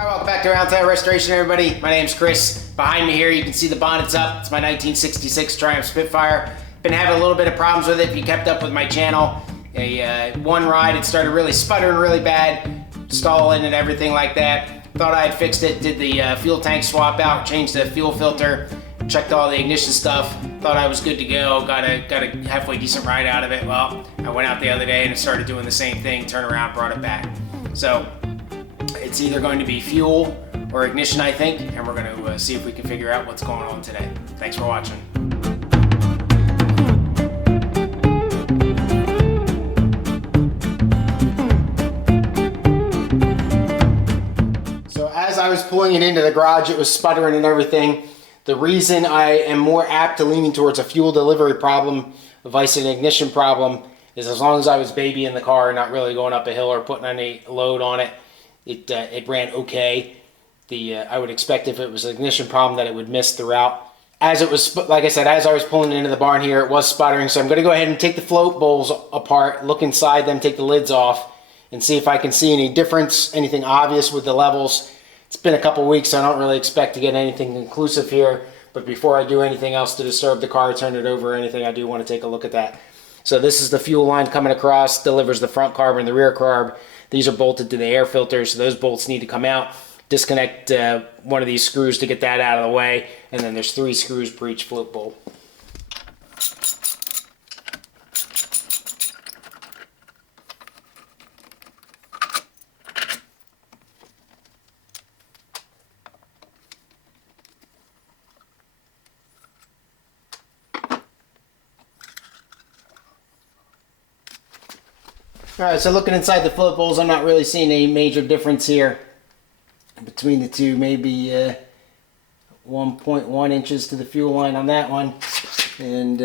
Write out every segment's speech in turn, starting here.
Alright, welcome back to Roundtail Restoration, everybody. My name's Chris. Behind me here, you can see the bonnet's up. It's my 1966 Triumph Spitfire. Been having a little bit of problems with it. If you kept up with my channel, one ride, it started really sputtering really bad, stalling and everything like that. Thought I had fixed it, did the fuel tank swap out, changed the fuel filter, checked all the ignition stuff, thought I was good to go, got a halfway decent ride out of it. Well, I went out the other day and it started doing the same thing, turned around, brought it back. So it's either going to be fuel or ignition, I think, and we're going to see if we can figure out what's going on today. Thanks for watching. So as I was pulling it into the garage, it was sputtering and everything. The reason I am more apt to leaning towards a fuel delivery problem, vice an ignition problem, is as long as I was babying the car, not really going up a hill or putting any load on it, it ran okay. I would expect if it was an ignition problem that it would miss throughout. As it was, like I said, as I was pulling it into the barn here, it was sputtering. So I'm going to go ahead and take the float bowls apart, look inside them, take the lids off, and see if I can see any difference, anything obvious with the levels. It's been a couple weeks, so I don't really expect to get anything conclusive here. But before I do anything else to disturb the car, turn it over or anything, I do want to take a look at that. So this is the fuel line coming across, delivers the front carb and the rear carb. These are bolted to the air filters, so those bolts need to come out. Disconnect one of these screws to get that out of the way, and then there's 3 screws per each float bolt. Alright, so looking inside the float bowls, I'm not really seeing any major difference here between the two. Maybe 1.1 inches to the fuel line on that one, and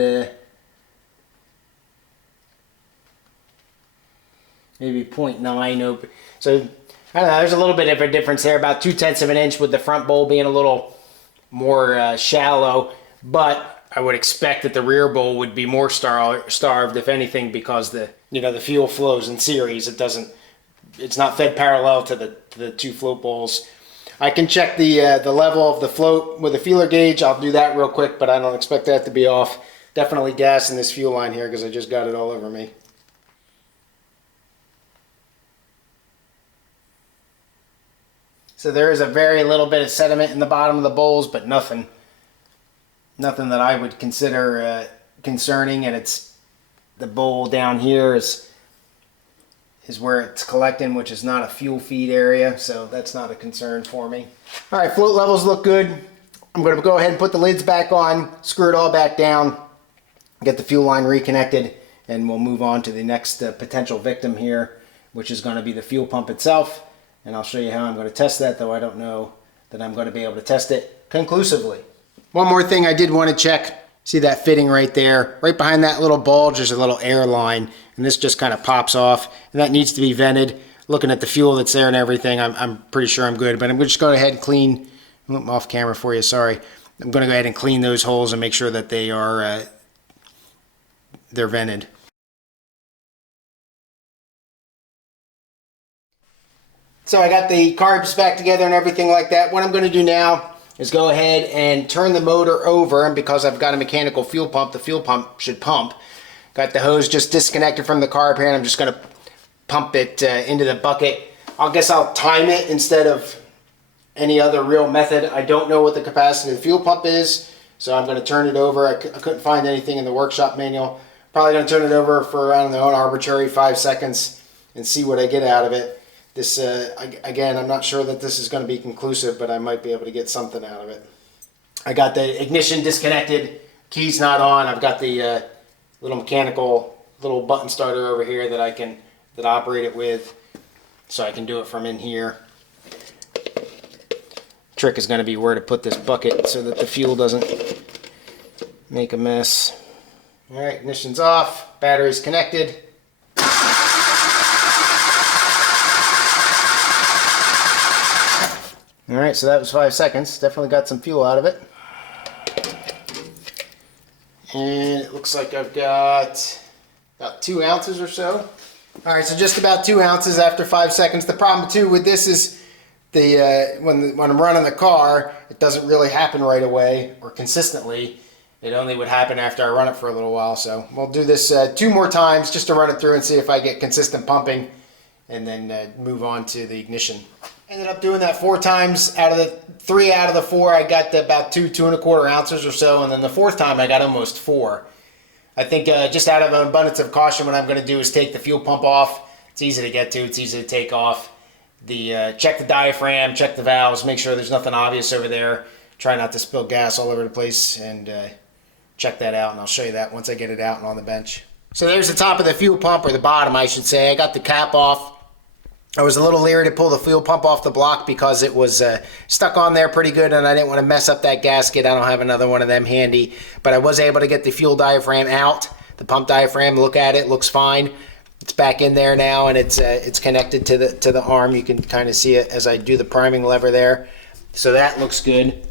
maybe 0.9. So I don't know, there's a little bit of a difference there, about 0.2 of an inch, with the front bowl being a little more shallow, but I would expect that the rear bowl would be more starved, if anything, because the fuel flows in series. It's not fed parallel to the 2 float bowls. I can check the level of the float with a feeler gauge. I'll do that real quick, but I don't expect that to be off. Definitely gas in this fuel line here because I just got it all over me. So there is a very little bit of sediment in the bottom of the bowls, but nothing that I would consider concerning. And it's the bowl down here is where it's collecting, which is not a fuel feed area, so that's not a concern for me. All right, float levels look good. I'm going to go ahead and put the lids back on, screw it all back down, get the fuel line reconnected, and we'll move on to the next potential victim here, which is going to be the fuel pump itself. And I'll show you how I'm going to test that, though I don't know that I'm going to be able to test it conclusively. One more thing I did want to check. See that fitting right there? Right behind that little bulge is a little air line, and this just kind of pops off, and that needs to be vented. Looking at the fuel that's there and everything, I'm pretty sure I'm good, but I'm just going to go ahead and clean. I'm off camera for you, sorry. I'm going to go ahead and clean those holes and make sure that they're vented. So I got the carbs back together and everything like that. What I'm going to do now is go ahead and turn the motor over, and because I've got a mechanical fuel pump, the fuel pump should pump. Got the hose just disconnected from the carb here, and I'm just going to pump it into the bucket. I guess I'll time it instead of any other real method. I don't know what the capacity of the fuel pump is, so I'm going to turn it over. I couldn't find anything in the workshop manual. Probably going to turn it over for around an arbitrary 5 seconds and see what I get out of it. This, again, I'm not sure that this is going to be conclusive, but I might be able to get something out of it. I got the ignition disconnected, key's not on. I've got the little mechanical little button starter over here that I operate it with, so I can do it from in here. Trick is going to be where to put this bucket so that the fuel doesn't make a mess. All right, ignition's off, battery's connected. All right, so that was 5 seconds. Definitely got some fuel out of it. And it looks like I've got about 2 ounces or so. All right, so just about 2 ounces after 5 seconds. The problem too with this is when I'm running the car, it doesn't really happen right away or consistently. It only would happen after I run it for a little while. So we'll do this 2 more times just to run it through and see if I get consistent pumping, and then move on to the ignition. Ended up doing that 4 times. Three out of the 4, I got about 2.25 ounces or so, and then the 4th time I got almost 4. I think just out of an abundance of caution, what I'm going to do is take the fuel pump off. It's easy to get to, it's easy to take off. Check the diaphragm, check the valves, make sure there's nothing obvious over there. Try not to spill gas all over the place, and check that out, and I'll show you that once I get it out and on the bench. So there's the top of the fuel pump, or the bottom I should say. I got the cap off. I was a little leery to pull the fuel pump off the block because it was stuck on there pretty good, and I didn't want to mess up that gasket. I don't have another one of them handy, but I was able to get the fuel diaphragm out. The pump diaphragm, look at it, looks fine. It's back in there now, and it's connected to the arm. You can kind of see it as I do the priming lever there. So that looks good.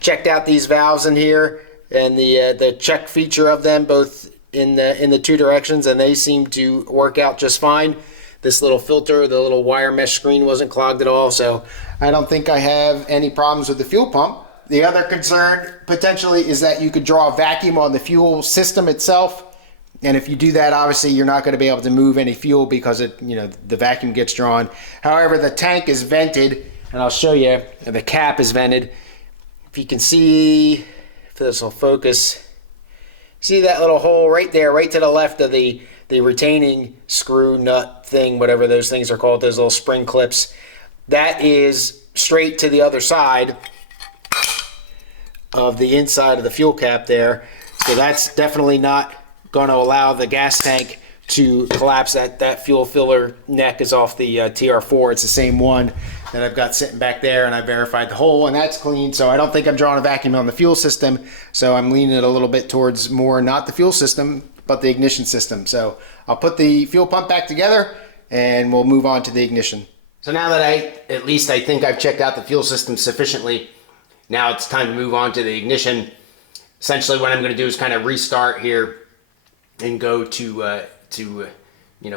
Checked out these valves in here and the check feature of them, both in the 2 directions, and they seem to work out just fine. This little filter, the little wire mesh screen, wasn't clogged at all, so I don't think I have any problems with the fuel pump. The other concern potentially is that you could draw a vacuum on the fuel system itself, and if you do that, obviously you're not going to be able to move any fuel because the vacuum gets drawn. However, the tank is vented, and I'll show you. The cap is vented. If you can see, if this will focus, see that little hole right there, right to the left of the retaining screw, nut thing, whatever those things are called, those little spring clips. That is straight to the other side of the inside of the fuel cap there. So that's definitely not going to allow the gas tank to collapse. That fuel filler neck is off the TR4. It's the same one that I've got sitting back there, and I verified the hole, and that's clean. So I don't think I'm drawing a vacuum on the fuel system. So I'm leaning it a little bit towards more not the fuel system, but the ignition system. So I'll put the fuel pump back together, and we'll move on to the ignition. So now that I think I've checked out the fuel system sufficiently, now it's time to move on to the ignition. Essentially what I'm going to do is kind of restart here and go to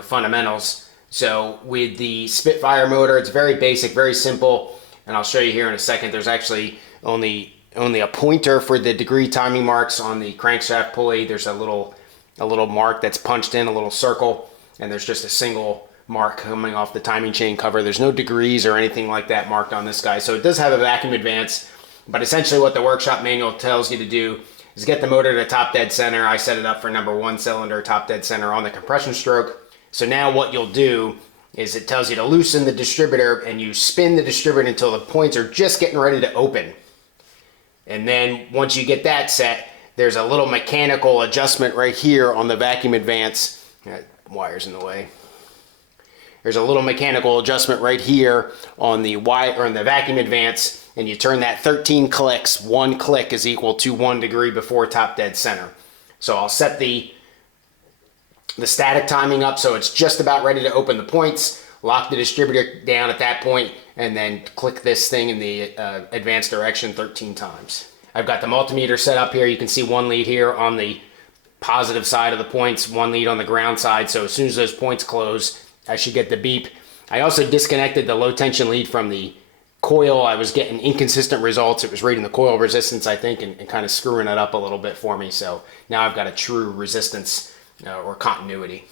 fundamentals. So with the Spitfire motor, it's very basic, very simple, and I'll show you here in a second. There's actually only a pointer for the degree timing marks on the crankshaft pulley. There's a little mark that's punched in, a little circle, and there's just a single mark coming off the timing chain cover. There's no degrees or anything like that marked on this guy. So it does have a vacuum advance, but essentially what the workshop manual tells you to do is get the motor to top dead center. I set it up for number 1 cylinder, top dead center on the compression stroke. So now what you'll do is it tells you to loosen the distributor, and you spin the distributor until the points are just getting ready to open. And then once you get that set, there's a little mechanical adjustment right here on the vacuum advance. That wire's in the way. There's a little mechanical adjustment right here on the wire, or on the vacuum advance, and you turn that 13 clicks. 1 click is equal to 1 degree before top dead center. So I'll set the static timing up so it's just about ready to open the points, lock the distributor down at that point, and then click this thing in the advanced direction 13 times. I've got the multimeter set up here. You can see 1 lead here on the positive side of the points, 1 lead on the ground side. So as soon as those points close, I should get the beep. I also disconnected the low tension lead from the coil. I was getting inconsistent results. It was reading the coil resistance, I think, and kind of screwing it up a little bit for me. So now I've got a true resistance or continuity.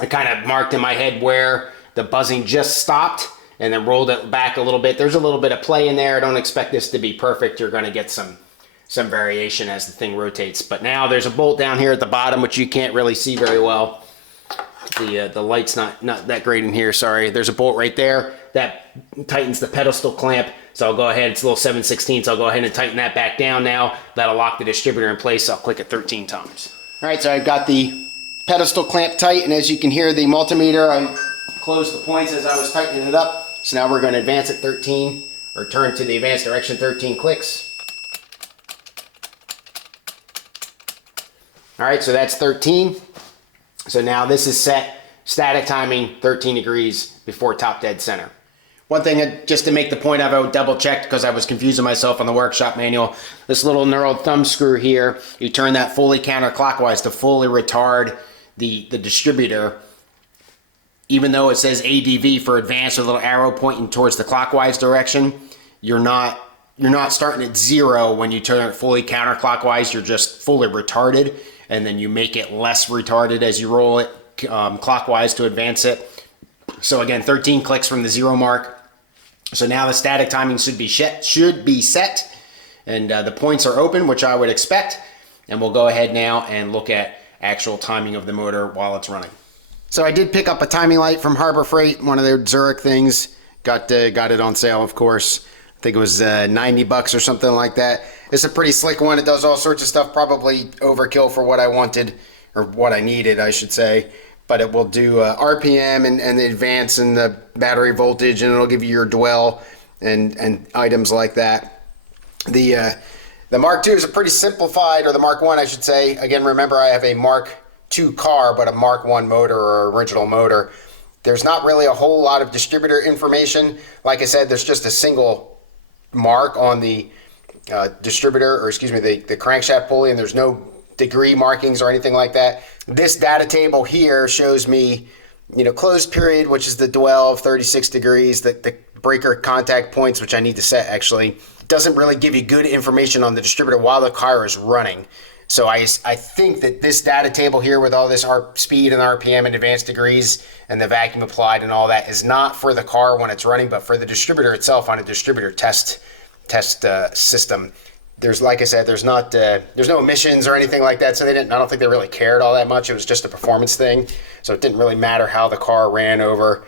I kind of marked in my head where the buzzing just stopped and then rolled it back a little bit. There's a little bit of play in there. I don't expect this to be perfect. You're going to get some variation as the thing rotates. But now there's a bolt down here at the bottom, which you can't really see very well. The light's not that great in here, sorry. There's a bolt right there that tightens the pedestal clamp. So I'll go ahead, it's a little 7/16, so I'll go ahead and tighten that back down now. That'll lock the distributor in place. I'll click it 13 times. All right, so I've got the pedestal clamp tight, and as you can hear the multimeter, I closed the points as I was tightening it up. So now we're going to advance it 13, or turn to the advanced direction 13 clicks. All right, so that's 13. So now this is set static timing 13 degrees before top dead center. One thing, just to make the point of, I double checked because I was confusing myself on the workshop manual. This little knurled thumb screw here, you turn that fully counterclockwise to fully retard the distributor. Even though it says ADV for advanced with a little arrow pointing towards the clockwise direction, you're not starting at 0 when you turn it fully counterclockwise. You're just fully retarded, and then you make it less retarded as you roll it clockwise to advance it. So again, 13 clicks from the 0 mark. So now the static timing should be set, and the points are open, which I would expect. And we'll go ahead now and look at actual timing of the motor while it's running. So I did pick up a timing light from Harbor Freight, one of their Zurich things. Got it on sale, of course. I think it was 90 bucks or something like that. It's a pretty slick one. It does all sorts of stuff, probably overkill for what I wanted, or what I needed, I should say. But it will do RPM and the advance and the battery voltage, and it'll give you your dwell and items like that. The Mark II is a pretty simplified, or the Mark I, I should say. Again, remember I have a Mark II car, but a Mark I motor or original motor. There's not really a whole lot of distributor information. Like I said, there's just a single mark on the distributor, or excuse me, the crankshaft pulley, and there's no degree markings or anything like that. This data table here shows me, closed period, which is the dwell of 36 degrees, the breaker contact points, which I need to set actually. Doesn't really give you good information on the distributor while the car is running. So I think that this data table here with all this speed and RPM and advanced degrees and the vacuum applied and all that is not for the car when it's running, but for the distributor itself on a distributor test system. There's, like I said, there's no emissions or anything like that, so I don't think they really cared all that much. It was just a performance thing, so it didn't really matter how the car ran over.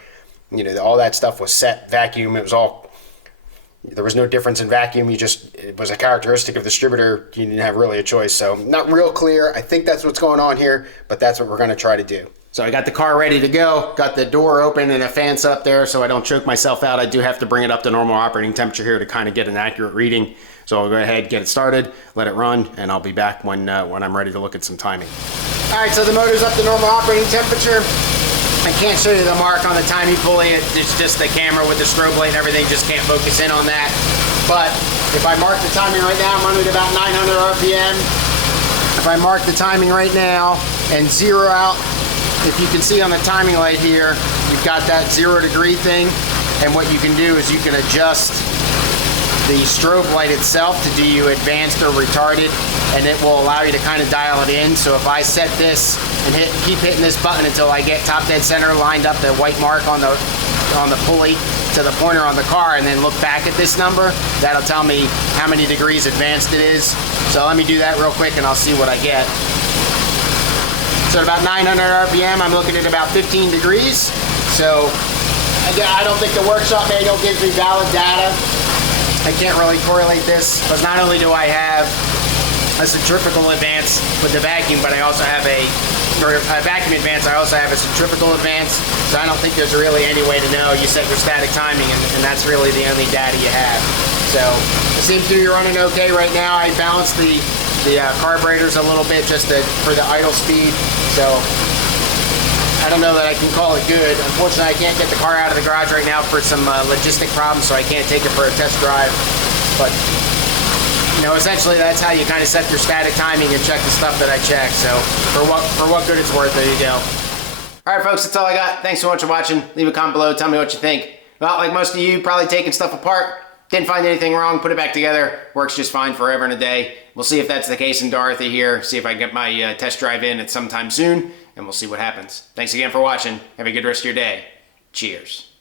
All that stuff was set vacuum. There was no difference in vacuum. It was a characteristic of the distributor. You didn't have really a choice. So not real clear. I think that's what's going on here, but that's what we're going to try to do. So I got the car ready to go. Got the door open and a fan set up there so I don't choke myself out. I do have to bring it up to normal operating temperature here to kind of get an accurate reading. So I'll go ahead, get it started, let it run, and I'll be back when I'm ready to look at some timing. All right, so the motor's up to normal operating temperature. I can't show you the mark on the timing pulley. It's just the camera with the strobe light and everything just can't focus in on that. But if I mark the timing right now, I'm running at about 900 RPM. If I mark the timing right now and zero out, if you can see on the timing light here, you've got that 0 degree thing. And what you can do is you can adjust the strobe light itself to do you advanced or retarded, and it will allow you to kind of dial it in. So if I set this and keep hitting this button until I get top dead center lined up, the white mark on the pulley to the pointer on the car, and then look back at this number, that'll tell me how many degrees advanced it is. So let me do that real quick and I'll see what I get. So at about 900 RPM, I'm looking at about 15 degrees. So again, I don't think the workshop manual gives me valid data. I can't really correlate this, because not only do I have a centrifugal advance with the vacuum, but I also have a vacuum advance, I also have a centrifugal advance, so I don't think there's really any way to know. You set your static timing, and that's really the only data you have. So it seems to be running okay right now. I balanced the carburetors a little bit just for the idle speed, so I don't know that I can call it good. Unfortunately, I can't get the car out of the garage right now for some logistic problems, so I can't take it for a test drive. But, essentially that's how you kind of set your static timing and check the stuff that I check. So for what good it's worth, there you go. All right, folks, that's all I got. Thanks so much for watching. Leave a comment below. Tell me what you think. Well, like most of you, probably taking stuff apart. Didn't find anything wrong. Put it back together. Works just fine forever and a day. We'll see if that's the case in Dorothy here. See if I can get my test drive in at some time soon. And we'll see what happens. Thanks again for watching. Have a good rest of your day. Cheers.